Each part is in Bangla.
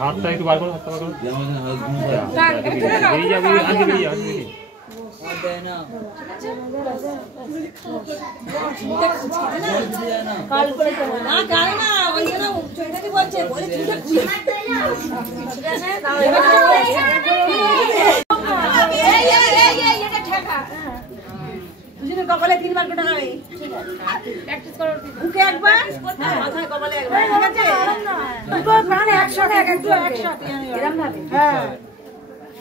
হাতটা একটু বার করো, হাতটা বার করো। বেরিয়ে যাবে, আনতে বেরিয়ে যাবে। কপালে 3 বার করে হবে। ঠিক আছে, প্র্যাকটিস করো। বুকে একবার, মাথায় কপালে একবার। ঠিক আছে, দুটো প্রাণ একসাথে, একসাথে এরকম ভাবে। হ্যাঁ,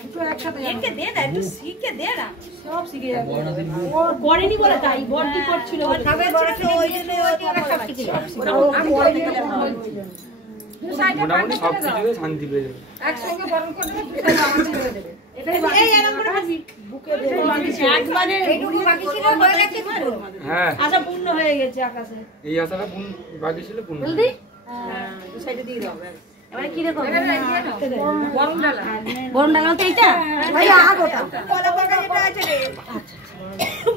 দুটো একসাথে। একে দে না, একটু শিখে দে না, সব শিখে যাবে। ও করেনি বলে তাই, বড় কি করছিল? খাবে বড় কি ওই জন্য ও সব শিখে যাবে। আমি বড় থেকে মোটামুটি সব কিছুতে শান্তি পেয়ে যাবে। একসঙ্গে বরণ করে দিলে আমার ছেড়ে দেবে। এই এরকম করে ভাবি বুকে দে। একবারে এইটুকু বাকি ছিল, হয়ে গেছে পুরো। হ্যাঁ, আশা পূর্ণ হয়ে গেছে আকাশে। এই আশাটা বাকি ছিল পূর্ণ। জলদি হ্যাঁ, দুই সাইডে দিয়ে দাও। এবারে কি দেখো? বরণ ডালা। বরণ ডালা তো এইটা? ভাই আগোটা। কলা পাকা যেটা আছে রে। আচ্ছা।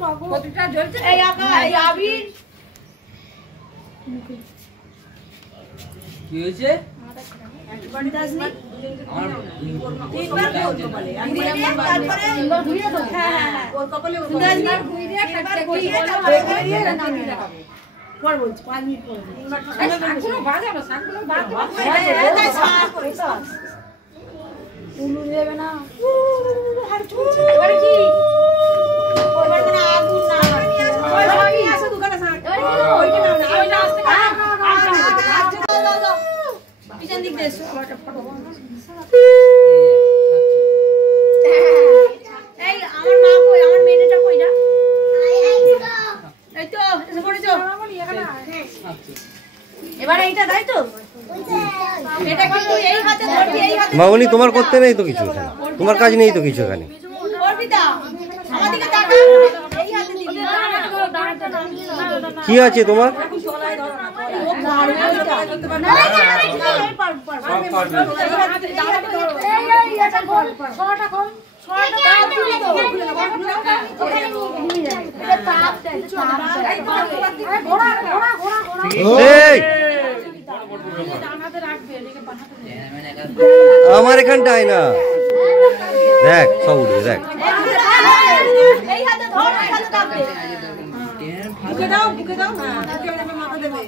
মাগো কতটা জ্বলছে? এই আকা, এই আবির। কি হয়েছে? একবার দাসনি। তিনবার বলতে বলে। আমি তারপরে তিনবার ঘুরিয়ে দাও। হ্যাঁ, ওর কপালে ওর দাসনি ঘুরিয়ে কাটতে ঘুরিয়ে দাও। ঘুরিয়ে নামিয়ে দাও। পর বলছি 5 মিনিট পর। শাকগুলো বাজানো, শাকগুলো বাজানো। এই শাক কইছো। উলু দেবে না। আর চলছে। এবারে কি? এবারে না আগুন না। ওই ভাবি আসো দোকানে শাক। ওইটা নাও না। ওইটা আসতে দাও। দাও। পিছন দিক দিয়ে এসো। আমারটা ফটো। এই আমার মা কই? আমার মেয়েটা কই না? এই তো এসে পড়েছো। এবারে এইটা তাই তো? এটা কিন্তু এই হাতে ধরবি, এই হাতে। মামনি তোমার করতে নেই তো কিছু এখানে, তোমার কাজ নেই তো কিছু এখানে। অর্পিতা আমার দিকে তাকা। এই হাতে দিবি। কি আছে তোমার? আমার এখানটায় না, দেখ সব উঠবে, দেখ বুকে দাও, বুকে দাও। হ্যাঁ, বুকে দেবে, মাথা দেবে।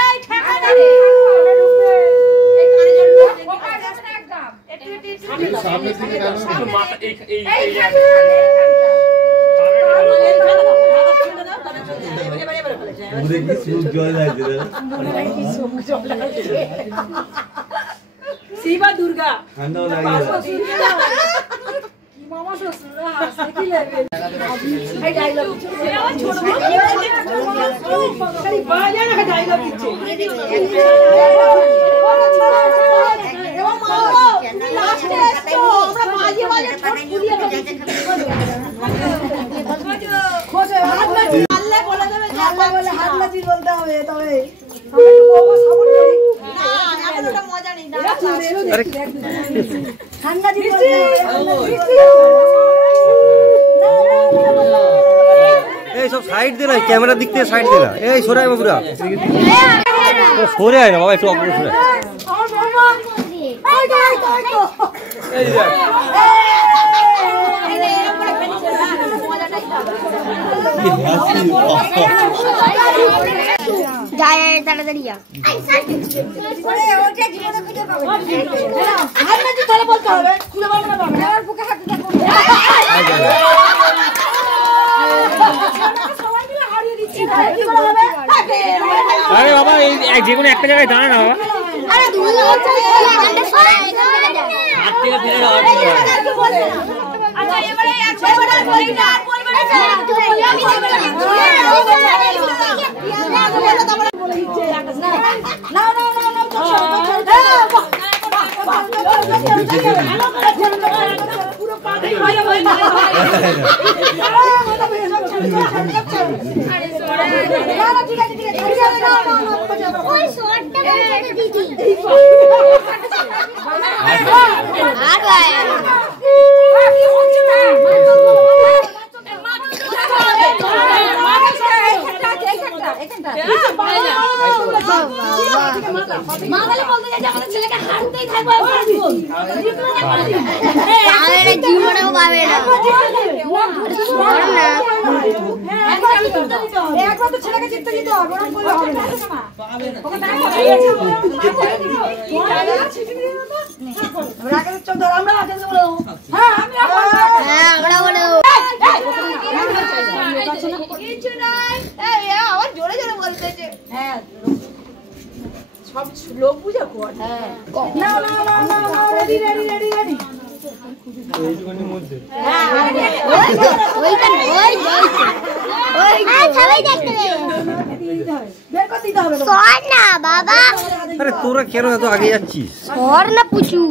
এই ঠেকা দে রে। এই কানে জল ওকা যাস না একদম। একটু সামনে থেকে দাও। মাথা এই শিবা দুর্গা ঠান্ডাও লাগে। মামা শ্বশুর হাসে কি লাগে? এই ডায়লগ ছোট খালি বাজা না ডায়লগ দিচ্ছে। এবং মামা লাস্টে এসো আমরা বাজে বাজে পুড়িয়ে খোঁজে হাত লাগি আল্লাহ বলে দেবে, আল্লাহ বলে হাত লাগি বলতে হবে। তবে আমি বাবা সাপোর্ট করি না, এখন ওটা মজা নেই না। ঠান্ডা দিন বলতে এই সব সাইড দে না, ক্যামেরার দিক থেকে সাইড দে না। এই সরে আয় বাবুরা, সরে আয় না বাবা, একটু অগ্র সরে। তাড়াতাড়ি যা। বলতে হবে খুলে বলতে পারবে না। বুকে হাত দেখো। সবাই মিলে হারিয়ে দিচ্ছি। আরে বাবা এই যে কোনো একটা জায়গায় দাঁড়া না বাবা। আরে তুমি হচ্ছে এখানে সরে হাত থেকে ফেলে দাও। আচ্ছা এবারে একবার বলি না, আর বলবে না। আমি দেব না। না না না না জীবনেও পাবে না। একবার তো ছেলেকে চিত্ত দিতে হবে, ওরকম করলে হবে না। আমরা বলে জোরে জোরে বলতেছে। হ্যাঁ সব লোক বুঝে কর। হ্যাঁ না না না না রেডি রেডি রেডি রেডি এইটুকুনির মধ্যে সবাই দেখতে বের করে দিতে হবে। সর না বাবা, আরে তোরা কেন এত আগে যাচ্ছিস? সর না পুচু।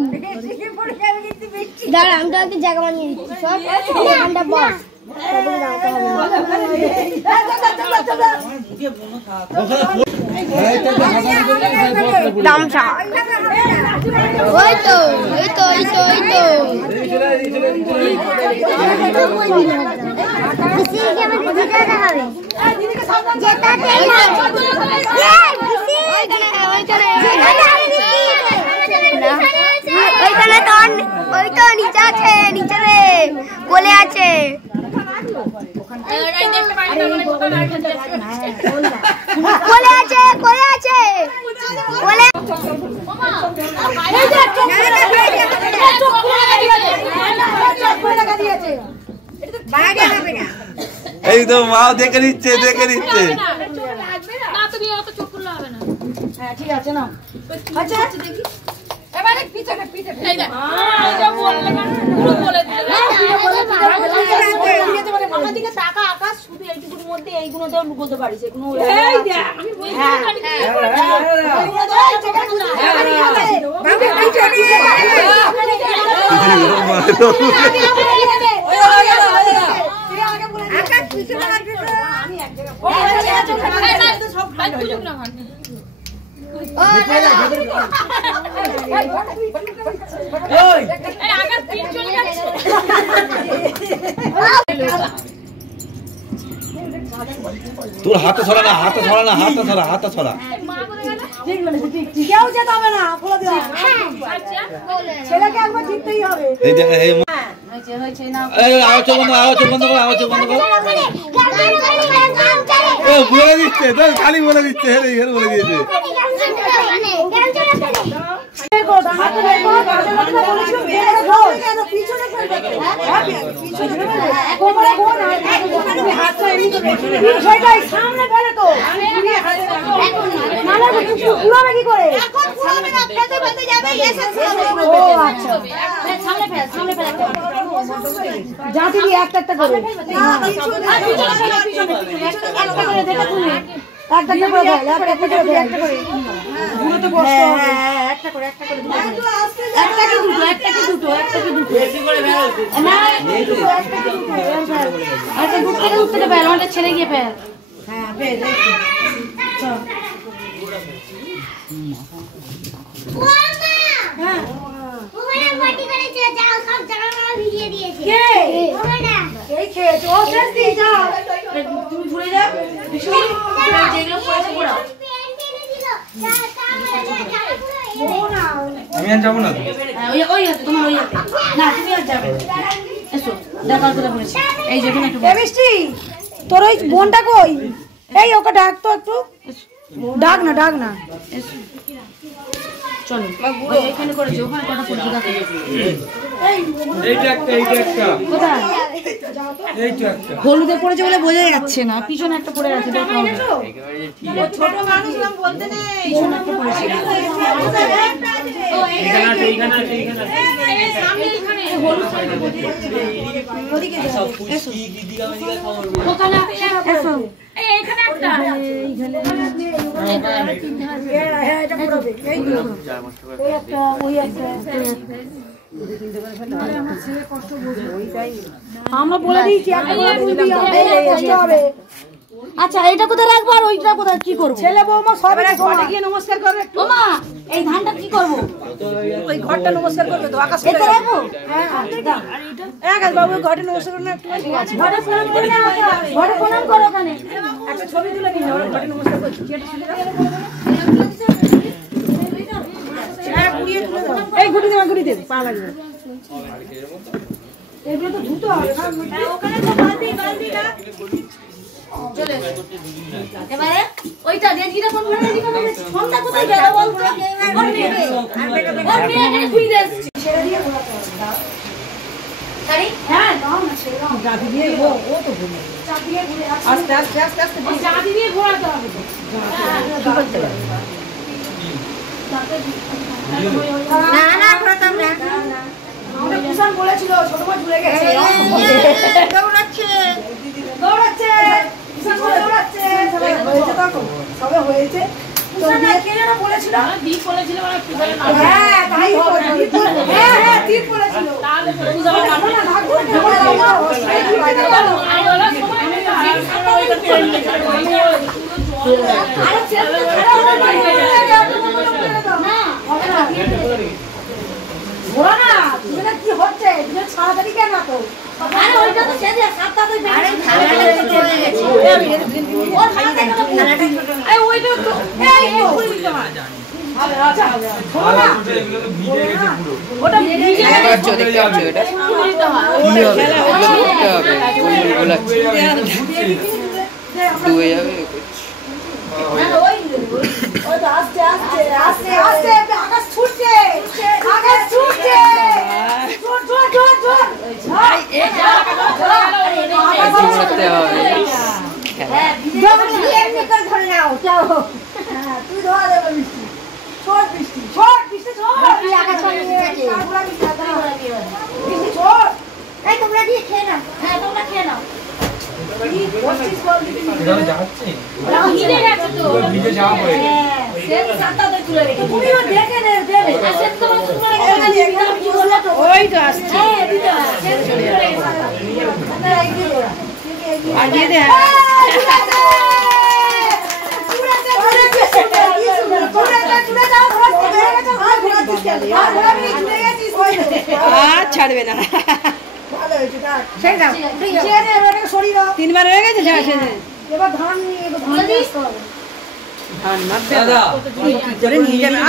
দাঁড়া আমি তোকে জায়গা বানিয়ে দিচ্ছি। সর আমরা বস গামছা। ওই তো ওই তো ওই তো ওই তো ওইখানে তো ওই তো নিচে আছে, নিচে রে কোলে আছে। কোলে আছে কোলে আছে কোলে। এই তো মা দেখে নিচ্ছে দেখে নিচ্ছে। হ্যাঁ ঠিক আছে না। আচ্ছা এবারে পিছনে পিছনে আমার দিকে টাকা আকাশ শুধু এইটুকুর মধ্যে এইগুলো তো লুকোতে পারিস। এগুলো তোর হাতে ছড়া না, হাতে ছড়া না, হাতে ছড়া, হাতে ছড়া। কেউ যেতে হবে না, বলে দিলাম। ছেলেকে একবার জিততেই হবে। এই দেখ এই আওয়াজ বন্ধ, আওয়াজ বন্ধ করো, আওয়াজ বন্ধ করো। ও বলে দিচ্ছে তো, খালি বলে দিচ্ছে, হেরে বলে দিয়েছে। সামনে ফেলে তো কি করে জাতি দিয়ে একটা একটা করে ছেড়ে গিয়ে ফেল। তুমি ঘুরে যাও আমি আর যাবো না। ওই হাতে তোমার ওই হাতে না, তুমি আর যাবে। এসো দেখা করে বলেছি। এই যে একটু মিষ্টি, তোর ওই বোনটা কই? এই ওকে ডাক তো একটু, ডাক না ডাক না। চলো এখানে করেছি, ওখানে কটা পত্রিকা এইটা একটা, এইটা একটা, কোথায় এইটা একটা। হলুদে পড়েছে বলে বোঝা যাচ্ছে না, পিছনে একটা পড়ে আছে। ছোট মানুষ নাম বলতে নেই, পিছনে একটা পড়েছে। এইখানে আছে, এইখানে আছে, এইখানে আছে। সামনে এখানে হলুদ ওদিকে যাও। এসো ওখানে এসো। এইখানে একটা এটা পুরো এই তো এই একটা ওই একটা আমরা বলে দিয়েছি হবে। আচ্ছা এটা কোথায় রাখবো আর ওইটা কোথায় কি করবো? ছেলে বৌমা সবাই ঘরে গিয়ে নমস্কার করবে। ওমা এই ধানটা কি করবো? ওই ঘরটা নমস্কার করবে তো আকাশ এটা রাখবো। হ্যাঁ আর এটা এক বাবু ঘরে নমস্কার করলে একটু আছে ঘরে প্রণাম করে না ঘরে প্রণাম করো ওখানে একটা ছবি তুলে নিন ঘরে নমস্কার করছি যেটা শুনে এই গুটি দেবে পা লাগবে এগুলো তো ধুতে হবে না ওখানে তো বালতি না চলে এবারে ওইটা রেজিটা কোন ঘরে রেজি করে ফোনটা কোথায় গেল বল ওর মেয়ে খুই দিচ্ছি ছেড়ে দিয়ে ঘোরাতে হবে গাড়ি হ্যাঁ দাও না ছেড়ে গাড়ি দিয়ে ও তো ঘুরে চাবি দিয়ে ঘুরে আস্তে চাবি দিয়ে ঘোরাতে হবে তো না ঘোরাতাম না আমাদের কুশান বলেছিল ছোট মাছ ভুলে গেছে দৌড়াচ্ছে কুশান দৌড়াচ্ছে হয়েছে তো সবে হয়েছে কুশান কে যেন বলেছিল দীপ বলেছিল মানে কুশানের নাম হ্যাঁ তাই হবে হ্যাঁ দীপ বলেছিল তাহলে কুশানের নাম না থাকবে আরে ছেলে না হবে না ঘোরা না তুমি না কি হচ্ছে তুমি ছাড়াতাড়ি কেন তো আরে ওইটা তো শেষ আছে সাতটাতে আরে খানাটা তো চলে গেছে ওর খানাটা ছোট এই ওইটা তো এই তো আরে আচ্ছা ঘোরা এগুলো তো ভিজে গেছে পুরো ওটা ভিজে গেছে দেখতে পাচ্ছ এটা ডুবে যাবে না ওই তো আস্তে আকাশ ছুটছে করতে হবে তুই ধরা দেবে বৃষ্টি তোমরা দিয়ে খেয়ে নাও হ্যাঁ তোমরা খেয়ে নাও যাচ্ছে ভিজে গেছে তো ভিজে যাওয়া পড়ে সেন সাতটাতে তুলে রেখে তুমিও দেখে নে দেবে আর সেন তো মাছ করে গেছে কি বললা তো ওই তো আসছে হ্যাঁ দিতে সেন চলে গেছে না এগিয়ে দে আগিয়ে দে ছাড়বে না ভালো হয়েছে সেই দাও সরিয়ে দাও তিনবার হয়ে গেছে যা সে এবার ধান দিতে হবে ধান মারতে দাদা করে নিয়ে যাবে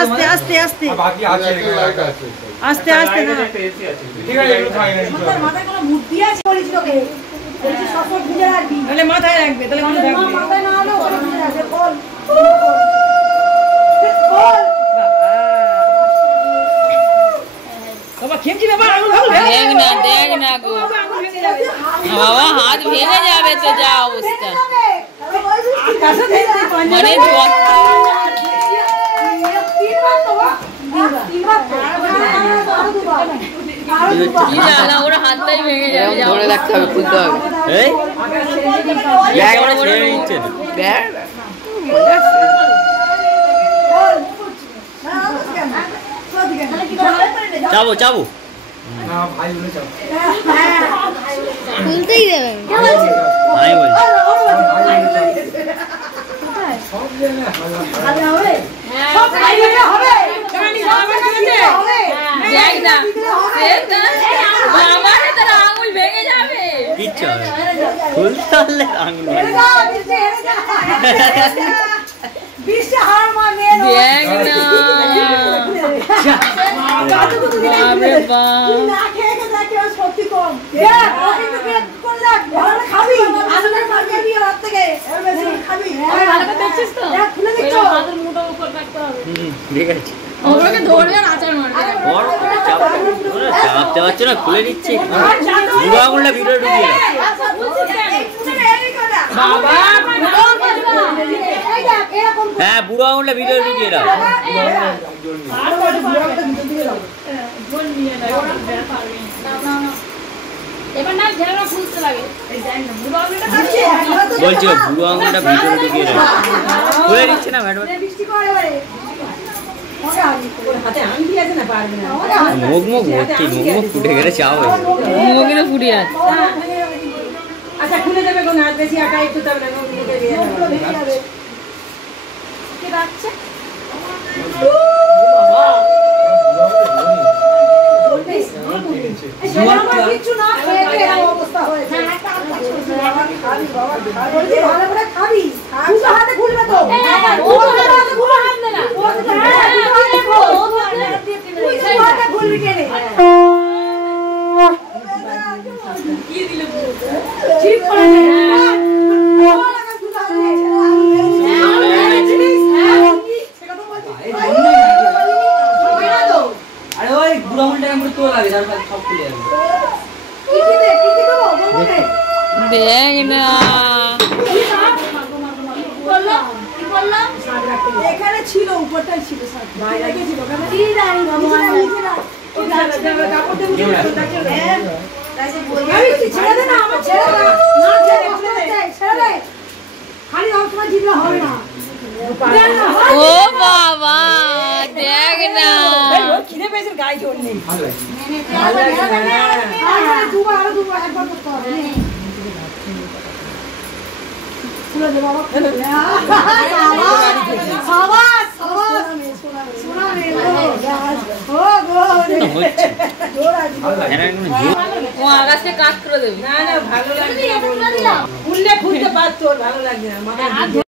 আস্তে বাকি আছে আস্তে না ঠিক আছে এগুলো খাই না তোর মাথায় কোনো বুদ্ধি আছে বলিস তোকে বলছি সব ভিজে রাখবি তাহলে মাথায় রাখবে তাহলে মনে রাখবে মাথায় না হলেও ওখানে ভিজে রাখবে বল বাবা খেমছি বাবা আঙুল ভালো দেখ না গো বাবা হাত ভেঙে যাবে তো যা অবস্থা মানে ওরা হাতটাই ভেঙে যাবে ধরে রাখতে হবে খুলতে হবে এই ব্যাগ ওরা ছেড়ে নিচ্ছে না ব্যাগ চাবো না ভাই বলে যাও খুলতেই দেবে আমি বলছি সব জায়গায় হবে সব খাইলে হবে জানি বাবা খেতে যাই না বাবা রে তোর আঙুল ভেঙে যাবে কিচ্ছু হবে খুলতে পারলে আঙুল বিশ্বে হার মানে দেখ না বাবা না খেয়ে দেখে সত্যি কম দেখ ও কিন্তু পেট করে দেখ ভালো খাবি আসলে মার্কেট দিয়ে রাত থেকে এর বেশি খাবি ভালো করে দেখছিস তো দেখ খুলে দিচ্ছ হাতের মুঠো উপর রাখতে হবে ঠিক আছে ওগুলোকে ধরবে আর আচার মারবে চাপতে পারছো না খুলে দিচ্ছি বুড়ো আঙুলটা ভিতরে ঢুকিয়ে দাও বাবা হ্যাঁ বুড়ো আঙুলটা ভিতরে ঢুকিয়ে দাও এবার না বলছিল বুড়ো আঙুলটা ভিতরে ঢুকিয়ে রাখে খুলে দিচ্ছে না ম্যাডাম মুখ মুখ ভর্তি মুখ মুখ ফুটে গেলে চা হয়ে মুখে ফুটে আছে আচ্ছা খুলে দেবে কোন হাত বেশি আটা একটু তবে না মুখে দিয়ে দাও কি বাচ্চা কিছু না খেয়ে অবস্থা হয়েছে ভালো করে খাবি হাতে খুলবে তো হাতে খুলবি কেনে ঠিক করে আরে ওই বুড়ো আঙুলটা এমন তো লাগে তার কাছে সব খুলে যাবে দেখ না এখানে ছিল উপরটাই ছিল বাইরে ছিল কি জানি ছেড়ে দে না আমার ছেড়ে দে খালি তোমার জিতলে হবে না ও বাবা দেখ না খিদে পেয়েছে গায়ে জোর নেই দুবার একবার করতে হবে খুলে দে বাবা ও আকাশে কাজ করে দেবে না না ভালো লাগছে না বলবো উল্লে খুঁজতে পারছ ভালো লাগছে না